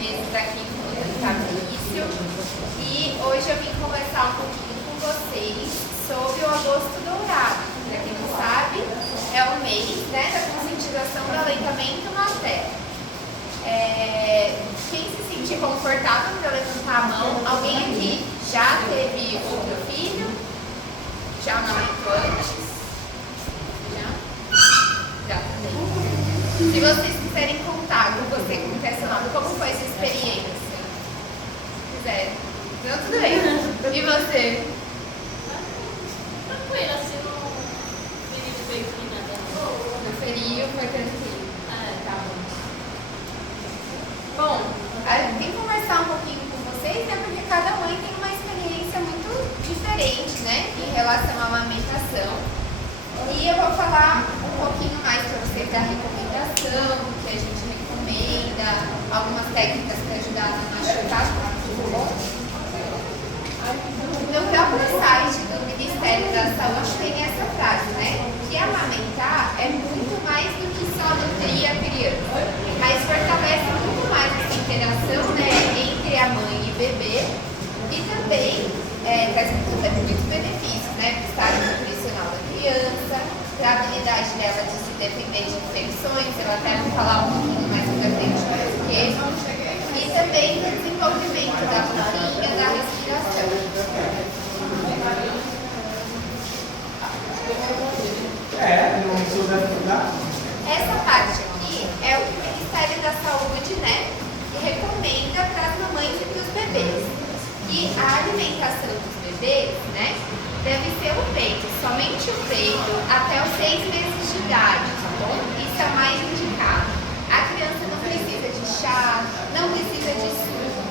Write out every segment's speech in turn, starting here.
meses aqui com o Fabrício e hoje eu vim conversar um pouquinho com vocês sobre o agosto dourado. Para quem não sabe, é o mês, né, da conscientização do aleitamento materno. Quem se sentir confortável para levantar a mão, alguém aqui já teve outro filho? Já amamentou antes? Já também. Se vocês quiserem contar com você, como é seu nome, como foi essa experiência? Se quiserem. Então, tudo bem. E você? Tranquilo, assim, não feriu bem nada. No feriu, foi tranquilo. Tá bom. Bom, eu vim conversar um pouquinho com vocês, né, porque cada mãe tem uma experiência muito diferente, né, em relação à amamentação. E eu vou falar um pouquinho mais para vocês da recomendação, do que a gente recomenda, algumas técnicas para ajudar a não machucar, tá tudo bom? No próprio site do Ministério da Saúde tem essa frase, né, que amamentar é muito mais do que só nutrir a criança, mas fortalece muito mais essa interação, né, entre a mãe e o bebê e também traz muitos benefícios, né, para o estado nutricional da criança, para a habilidade dela de se defender de infecções, eu até vou falar um pouquinho mais pra frente do que, e também no desenvolvimento da boquinha, da respiração. Essa parte aqui é o que o Ministério da Saúde, né, recomenda para as mamães e para os bebês. E a alimentação dos bebês, né, deve ser o peito, somente o peito, até os 6 meses de idade, tá bom? Isso é mais indicado. A criança não precisa de chá, não precisa de suco,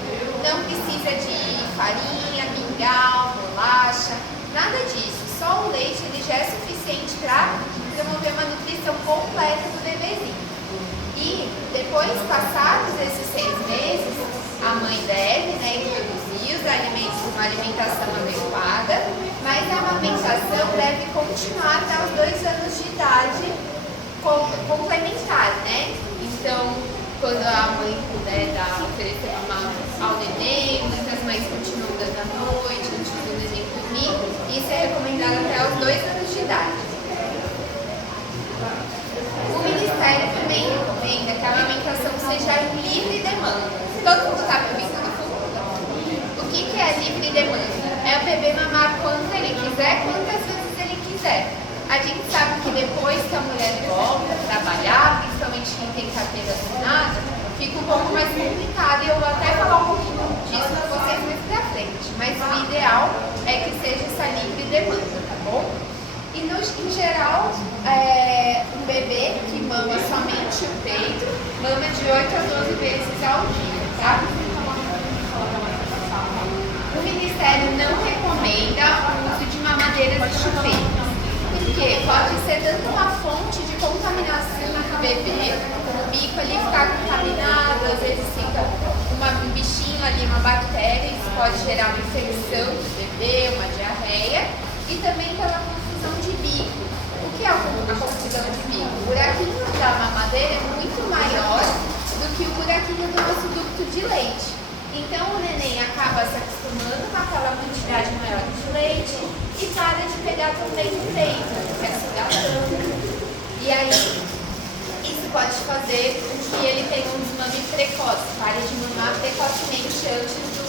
não precisa de farinha, mingau, bolacha, nada disso. Só o leite ele já é suficiente para promover uma nutrição completa do bebezinho. E depois, passados esses 6 meses, a mãe deve, né, introduzir os alimentos com uma alimentação adequada, mas a amamentação deve continuar até os 2 anos de idade complementar, né? Então, quando a mãe puder oferecer mamar ao neném, muitas mães continuam dando à noite, antes do neném dormir, isso é recomendado até os 2 anos de idade. O Ministério também recomenda que a amamentação seja livre demanda. Todo mundo está bebendo no fundo? O que é livre demanda? É o bebê mamar quando ele quiser, quantas vezes ele quiser. A gente sabe que depois que a mulher volta a trabalhar, principalmente quem tem carteira assinada, fica um pouco mais complicado. E eu vou até falar um pouquinho disso com vocês mais pra frente. Mas o ideal é que seja essa livre demanda, tá bom? E em geral, um bebê que mama somente o peito, mama de 8 a 12 vezes ao dia, tá? O Ministério não recomenda o uso de mamadeiras e chupeiras, porque pode ser tanto uma fonte de contaminação do bebê, o bico ali ficar contaminado, às vezes fica um bichinho ali, uma bactéria, isso pode gerar uma infecção do bebê, uma diarreia, e também pela confusão de bico. O que é a confusão de bico? O buraquinho da mamadeira é muito maior do que o buraquinho do nosso ducto de leite. Então o neném acaba se acostumando com aquela quantidade maior de leite e para de pegar também o peito, quer sugar tanto. E aí isso pode fazer com que ele tenha um desmame precoce, pare de mamar precocemente antes do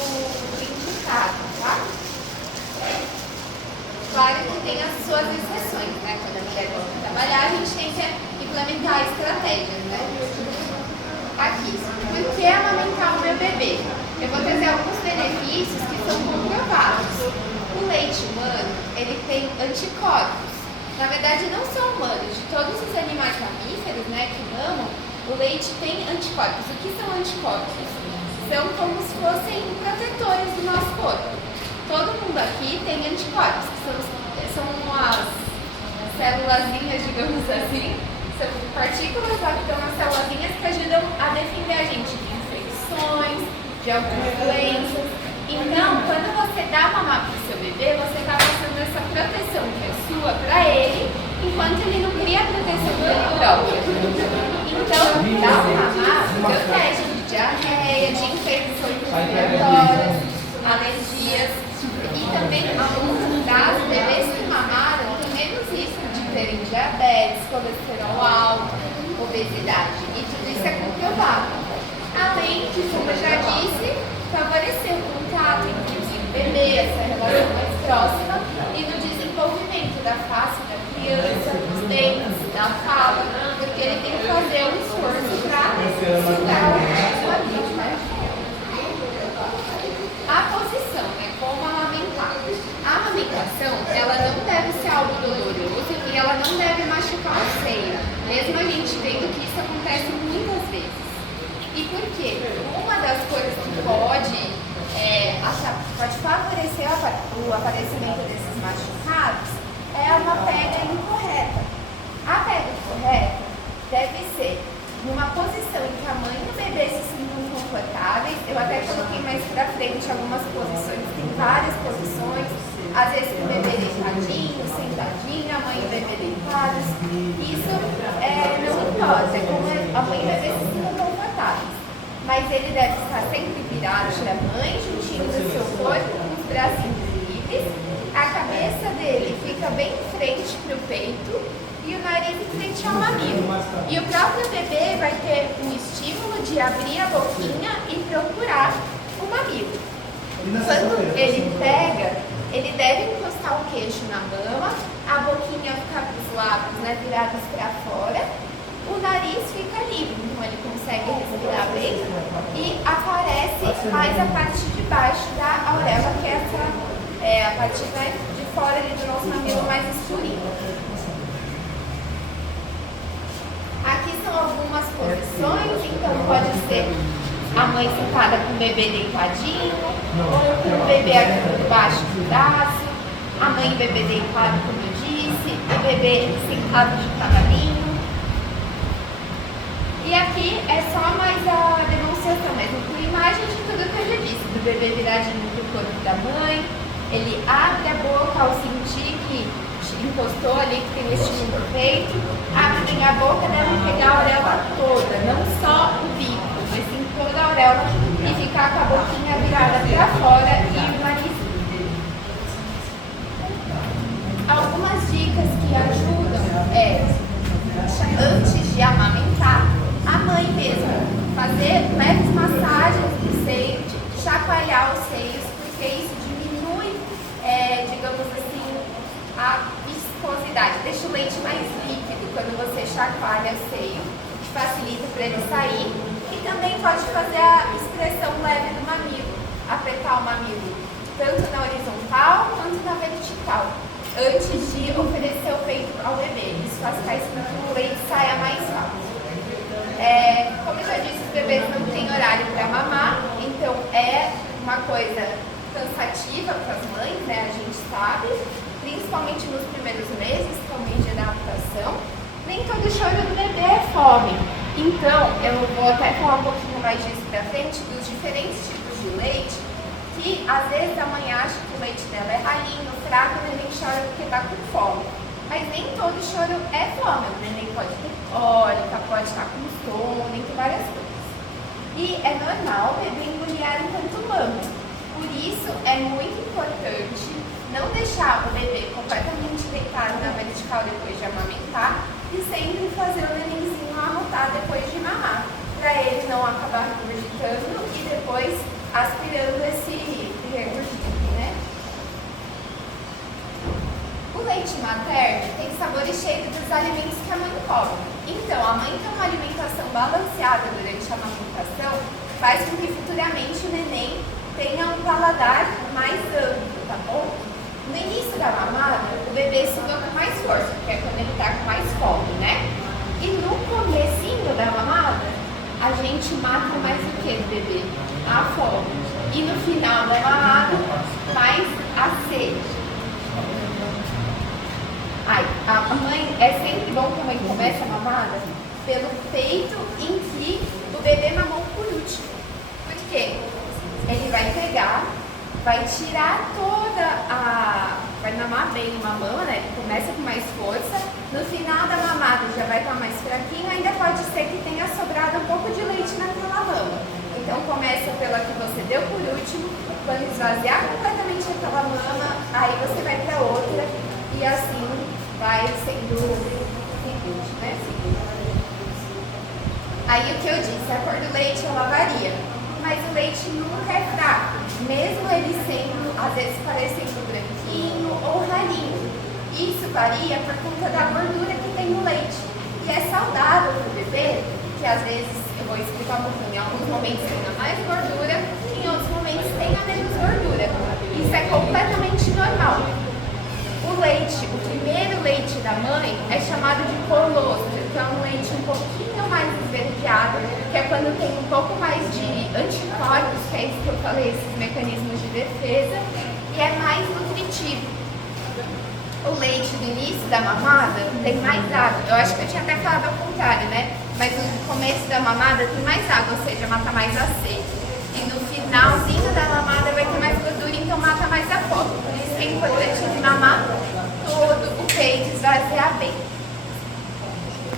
indicado, tá? Claro que tem as suas exceções, né? Quando a mulher gosta de trabalhar, a gente tem que implementar estratégias, né? Aqui, por que amamentar o meu bebê? Eu vou trazer alguns benefícios que são comprovados. O leite humano, ele tem anticorpos. Na verdade, não são humanos, de todos os animais mamíferos, né, que mamam, o leite tem anticorpos. O que são anticorpos? São como se fossem protetores do nosso corpo. Todo mundo aqui tem anticorpos, que são as célulazinhas, digamos assim, são partículas lá que estão nas célulazinhas que ajudam a defender a gente de infecções, de algumas doenças. Então, quando você dá mamar para o seu bebê, você está passando essa proteção que é sua para ele, enquanto ele não cria a proteção dele própria. Então, dar o mamar protege de diarreia, de infecções respiratórias, alergias e também alguns das bebês que mamaram têm menos risco de terem diabetes, colesterol alto, obesidade, e tudo isso é comprovado. Além de, como eu já disse, favorecer o contato entre o bebê, essa relação mais próxima, e no desenvolvimento da face da criança, dos dentes, da fala, porque ele tem que fazer um esforço para sugar o alimento, né? A posição, né? Como amamentar. A amamentação, ela não deve ser algo doloroso e ela não deve machucar o seio, mesmo a gente vendo que isso acontece muitas vezes. E por quê? Uma das coisas que pode favorecer o aparecimento desses machucados é uma pega incorreta. A pega correta deve ser numa posição em que a mãe e o bebê se sintam confortáveis. Eu até coloquei mais pra frente algumas posições, tem várias posições. Às vezes o bebê deitadinho, sentadinho, a mãe e o bebê deitados. Isso não importa, é como a mãe e o bebê se sintam confortáveis. Mas ele deve estar sempre virado para a mãe, juntinho do seu corpo, com os bracinhos livres. A cabeça dele fica bem em frente para o peito e o nariz em frente ao mamilo. E o próprio bebê vai ter um estímulo de abrir a boquinha e procurar o mamilo. Quando ele pega, ele deve encostar o queixo na mama, a boquinha fica para os lábios, né, virados para fora. O nariz fica livre, então ele consegue respirar bem e aparece mais a parte de baixo da auréola, que é a parte, né, de fora ali do nosso mamilo mais escurinho. Aqui são algumas posições, então pode ser a mãe sentada com o bebê deitadinho, ou com o bebê aqui por baixo do braço, a mãe e o bebê deitado, como eu disse, o bebê sentado de cavalinho. E aqui é só mais a demonstração mesmo, com imagem de tudo que eu já disse, do bebê viradinho pro corpo da mãe, ele abre a boca ao sentir que encostou ali, que tem estímulo no peito, abre a boca, deve pegar a auréola toda, não só o bico, mas sim toda a auréola e ficar com a boquinha virada para fora e o nariz livre. Algumas dicas que ajudam antes de amamentar, a mãe mesmo fazer leves massagens do seio, chacoalhar os seios, porque isso diminui, digamos assim, a viscosidade, deixa o leite mais líquido quando você chacoalha o seio, que facilita para ele sair. E também pode fazer a expressão leve do mamilo, apertar o mamilo tanto na horizontal quanto na vertical, antes de oferecer o peito ao bebê. Isso faz com que o leite saia mais rápido. Como eu já disse, os bebês não têm horário para mamar, então é uma coisa cansativa para as mães, né? A gente sabe, principalmente nos primeiros meses, que é o mês de adaptação. Nem todo choro do bebê é fome. Então, eu vou até falar um pouquinho mais disso para frente, dos diferentes tipos de leite, que às vezes a mãe acha que o leite dela é ralinho, fraco, o neném chora porque está com fome. Mas nem todo choro é fome. O neném pode ter cólica, pode estar com sono, entre várias coisas. E é normal o bebê engolir enquanto mama. Por isso é muito importante não deixar o bebê completamente deitado na vertical depois de amamentar e sempre fazer o nenenzinho arrotar depois de mamar, para ele não acabar regurgitando e depois aspirando esse regurgito, né? O leite materno tem sabor e cheiro dos alimentos que a mãe come. Então, a mãe ter uma alimentação balanceada durante a amamentação faz com que futuramente o neném tenha um paladar mais amplo, tá bom? No início da mamada, o bebê suga com mais força, porque é quando ele tá com mais fome, né? E no comecinho da mamada, a gente mata mais o que do bebê? A fome. E no final da mamada, mais a sede. A mãe, é sempre bom que a mãe comece a mamada pelo peito em que o bebê mamou por último. Por quê? Ele vai pegar, vai tirar vai mamar bem uma mama, né? Ele começa com mais força. No final da mamada já vai estar mais fraquinho, ainda pode ser que tenha sobrado um pouco de leite naquela mama. Então começa aquela que você deu por último, quando esvaziar completamente aquela mama, aí você vai para outra e assim vai sendo seguinte, né? Aí o que eu disse, a cor do leite ela varia, mas o leite nunca é fraco, mesmo ele sendo, às vezes, parecendo branquinho ou ralinho. Isso varia por conta da gordura que tem no leite. E é saudável para o bebê, que às vezes, eu vou explicar um pouquinho, em alguns momentos tenha mais gordura, em outros momentos tenha menos gordura. Isso é completamente normal. O leite, o primeiro leite da mãe é chamado de colostro, que é um leite um pouquinho mais esverdeado, que é quando tem um pouco mais de anticorpos, que é isso que eu falei, esses mecanismos de defesa, e é mais nutritivo. O leite do início da mamada tem mais água, eu acho que eu tinha até falado ao contrário, né? Mas no começo da mamada tem mais água, ou seja, mata mais a sede. E no finalzinho da mamada vai ter mais gordura, então mata mais a fome. Por isso é importante de mamar todo o peito, esvaziar bem.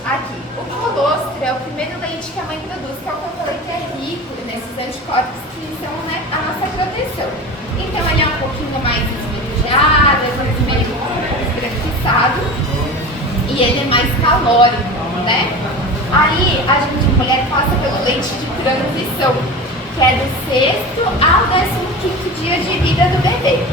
Aqui, o colostro é o primeiro leite que a mãe produz, que é o que eu falei que é rico nesses anticorpos que são, né, a nossa proteção. Então ele é um pouquinho mais esverdeado, meio esbranquiçado e ele é mais calórico, né? Aí a mulher passa pelo leite de transição, que é do 6º ao 15º dia de vida do bebê.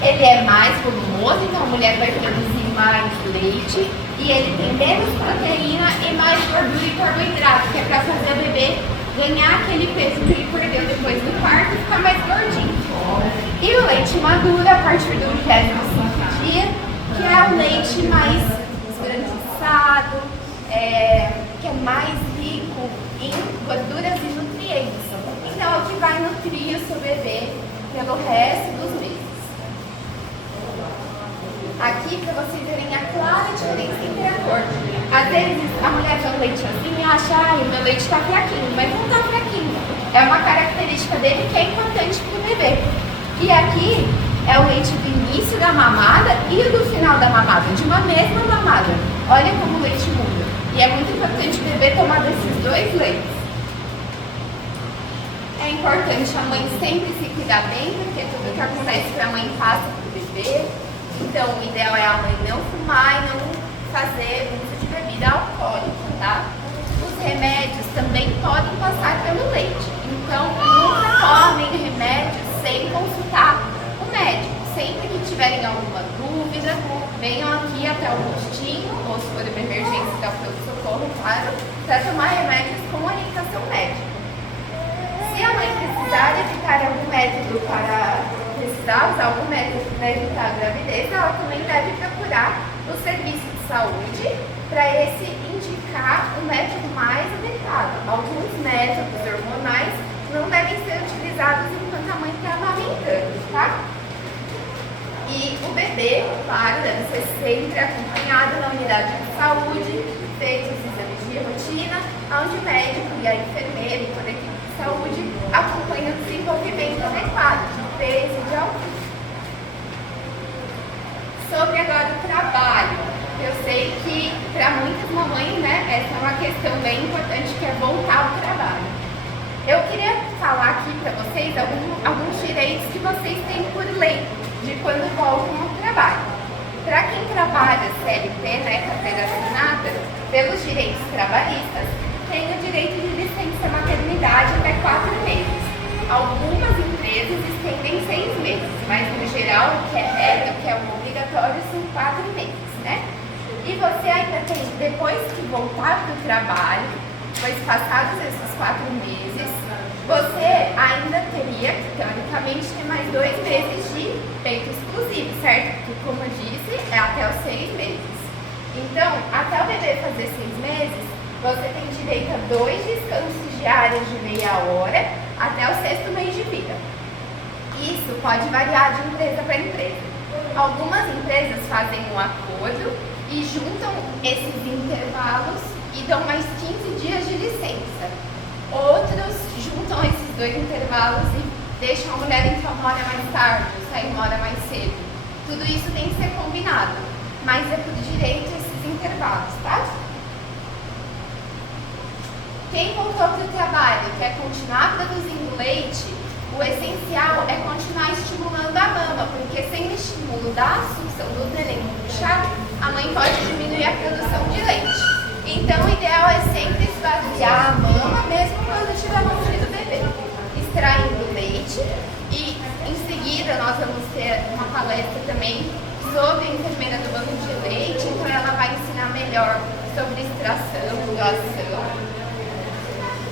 Ele é mais volumoso, então a mulher vai produzir mais leite e ele tem menos proteína e mais gordura e carboidrato, que é para fazer o bebê ganhar aquele peso que ele perdeu depois do parto e ficar mais gordinho. E o leite maduro, a partir do 25º dia, que é o leite mais esbranquiçado, que é mais rico em gorduras e nutrientes. Então é o que vai nutrir o seu bebê pelo resto dos meses. Aqui, para vocês verem a clara diferença entre a cor. Às vezes a mulher vê um leite assim e acha, o meu leite está fraquinho, mas não está fraquinho. É uma característica dele que é importante para o bebê. E aqui é o leite do início da mamada e o do final da mamada, de uma mesma mamada. Olha como o leite muda. E é muito importante o bebê tomar desses dois leites. É importante a mãe sempre se cuidar bem, porque tudo que acontece para a mãe passa para o bebê. Então, o ideal é a mãe não fumar e não fazer uso de bebida alcoólica, tá? Os remédios também podem passar pelo leite. Então, nunca tomem remédios sem consultar o médico. Sempre que tiverem alguma dúvida, venham aqui até o postinho, ou se for uma emergência, até o pronto-socorro, claro, para tomar remédios com orientação médica. Se a mãe precisar evitar algum método usar algum método para evitar a gravidez, ela também deve procurar o serviço de saúde para esse indicar o método mais adequado. Alguns métodos hormonais não devem ser utilizados enquanto a mãe está amamentando, tá? E o bebê, claro, deve ser sempre acompanhado na unidade de saúde, feitos os exames de rotina, onde o médico e a enfermeira e toda a equipe de saúde acompanham o desenvolvimento adequado de peso e de altura. Sobre agora o trabalho, eu sei que para muitas mamães, né, essa é uma questão bem importante, que é voltar ao trabalho. Eu queria falar aqui para vocês alguns direitos que vocês têm por lei de quando voltam ao trabalho. Para quem trabalha CLT, né, carteira assinada, pelos direitos trabalhistas, tem o direito de licença maternidade até 4 meses. Algumas empresas estendem 6 meses, mas no geral, o que é regra, o que é obrigatório, são 4 meses, né? E você ainda tem, depois que voltar para o trabalho, depois passados esses 4 meses, você ainda teria que, teoricamente, ter mais 2 meses de peito exclusivo, certo? Porque, como eu disse, é até os 6 meses. Então, até o bebê fazer 6 meses, você tem direito a 2 descansos diários de meia hora até o 6º mês de vida. Isso pode variar de empresa para empresa. Algumas empresas fazem um acordo e juntam esses intervalos e dão mais 15 dias de licença. Outros juntam esses 2 intervalos e deixam a mulher entrar uma hora mais tarde, sair uma hora mais cedo. Tudo isso tem que ser combinado, mas é por direito esses intervalos, tá? Quem voltou para o trabalho e quer continuar produzindo leite, o essencial é continuar estimulando a mama, porque sem o estímulo da sucção do neném puxar, a mãe pode diminuir a produção de leite. Então, o ideal é sempre esvaziar a mama, mesmo quando estiver nutrindo o bebê, extraindo leite. E em seguida nós vamos ter uma palestra também sobre a enfermeira do banco de leite, então ela vai ensinar melhor sobre extração, doação.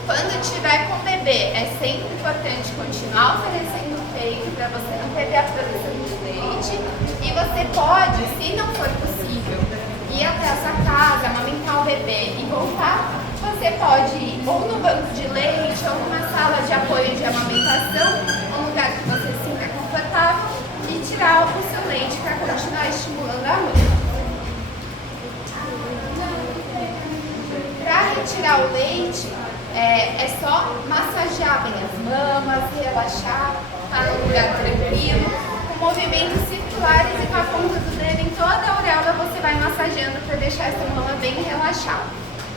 Quando estiver com o bebê, é sempre importante continuar oferecendo peito para você não perder a produção de leite. E você pode, se não for possível, ir até a sua casa, amamentar o bebê e voltar. Você pode ir ou no banco de leite ou numa sala de apoio de amamentação, um lugar que você se sinta confortável, e tirar o seu leite para continuar estimulando a mama. Para retirar o leite, é só massagear bem as mamas, relaxar, estar num lugar tranquilo, com movimentos circulares e com a ponta do dedo em toda a auréola você vai massageando para deixar essa mama bem relaxada.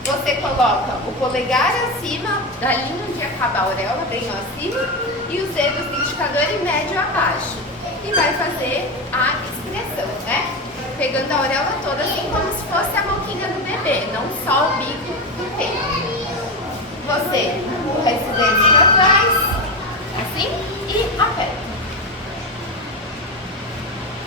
Você coloca o polegar acima da linha onde acaba a auréola, bem acima, e os dedos do indicador e médio abaixo. E vai fazer a expressão, né? Pegando a auréola toda, assim como se fosse a boquinha do bebê, não só o bico do peito. Você empurra esse dedo para trás, assim, e aperta.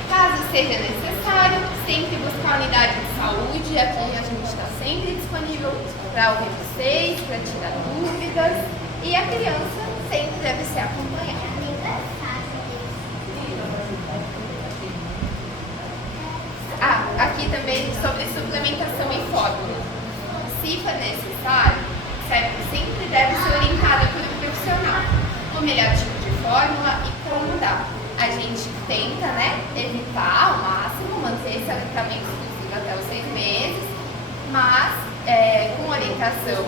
Caso seja necessário, sempre buscar a unidade de saúde. Aqui a gente está sempre disponível para ouvir vocês, para tirar dúvidas. E a criança sempre deve ser acompanhada. Aqui também sobre suplementação e fórmula. Se for necessário, sempre deve ser orientada por um profissional. O melhor tipo de fórmula e como dar. A gente tenta, né, evitar ao máximo, manter esse aleitamento exclusivo até os 6 meses, mas com orientação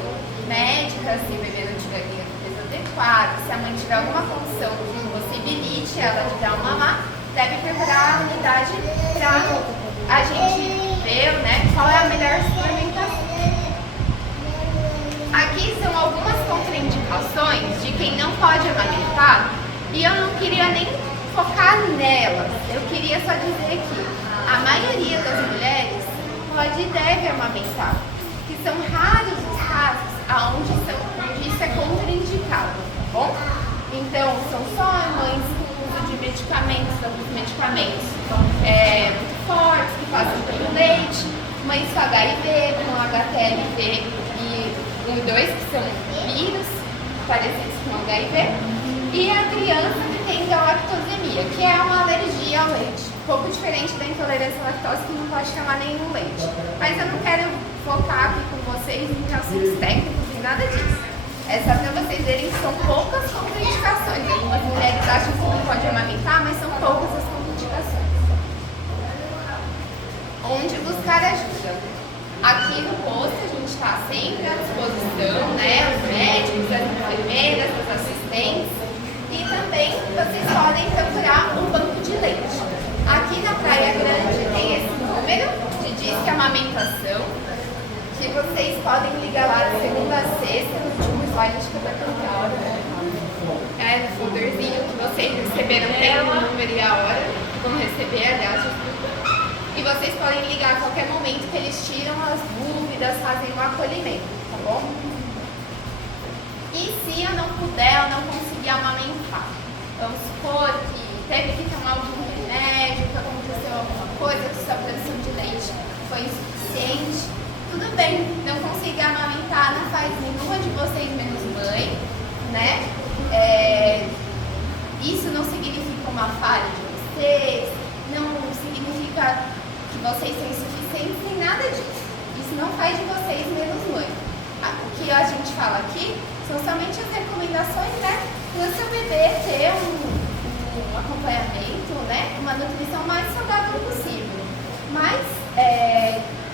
médica, se o bebê não tiver ganho de peso adequado, se a mãe tiver alguma condição que possibilite ela de dar uma mamar, deve procurar a unidade para a gente ver, né, qual é a melhor suplementação. Aqui são algumas contraindicações de quem não pode amamentar, e eu não queria nem focar nelas. Eu queria só dizer que a maioria das mulheres pode e deve amamentar, que são raros os casos onde isso é contraindicado, tá bom? Então, são só mães com uso de medicamentos, alguns medicamentos muito fortes, que fazem pelo leite, mães com HIV, com HTLV e 1 e 2, que são vírus parecidos com HIV, e a criança que tem galactosemia, que é uma alergia ao leite, um pouco diferente da intolerância à lactose, que não pode tomar nenhum leite. Mas eu não quero focar aqui com vocês em raciocínios técnicos nem nada disso. É só para vocês verem que são poucas contraindicações. Algumas mulheres acham que não pode amamentar, mas são poucas as contraindicações. Onde buscar ajuda? Aqui no posto a gente está sempre à disposição, né? Os médicos, as enfermeiras, os assistentes. E também vocês podem procurar um banco de leite. Aqui na Praia Grande tem esse número de Disque Amamentação, que vocês podem ligar lá de segunda a sexta. No último slide acho que eu vou colocar a hora, né? No folderzinho que vocês receberam tem o número e a hora que vão receber, aliás. E vocês podem ligar a qualquer momento que eles tiram as dúvidas, fazem um acolhimento, tá bom? E se eu não puder, eu não conseguir amamentar, vamos supor que teve que tomar algum remédio, que aconteceu alguma coisa, que sua produção de leite foi insuficiente, tudo bem, não conseguir amamentar não faz nenhuma de vocês menos mãe, né? Isso não significa uma falha de vocês, não significa que vocês são insuficientes, nem nada disso. Isso não faz de vocês menos mãe. O que a gente fala aqui são somente as recomendações, né, para o seu bebê ter um acompanhamento, né, uma nutrição mais saudável possível. Mas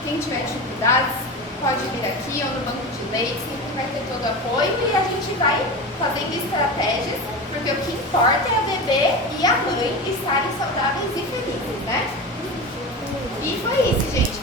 quem tiver dificuldades pode vir aqui ou no banco de leite, sempre vai ter todo o apoio e a gente vai fazendo estratégias, porque o que importa é a bebê e a mãe estarem saudáveis e felizes, né? E foi isso, gente.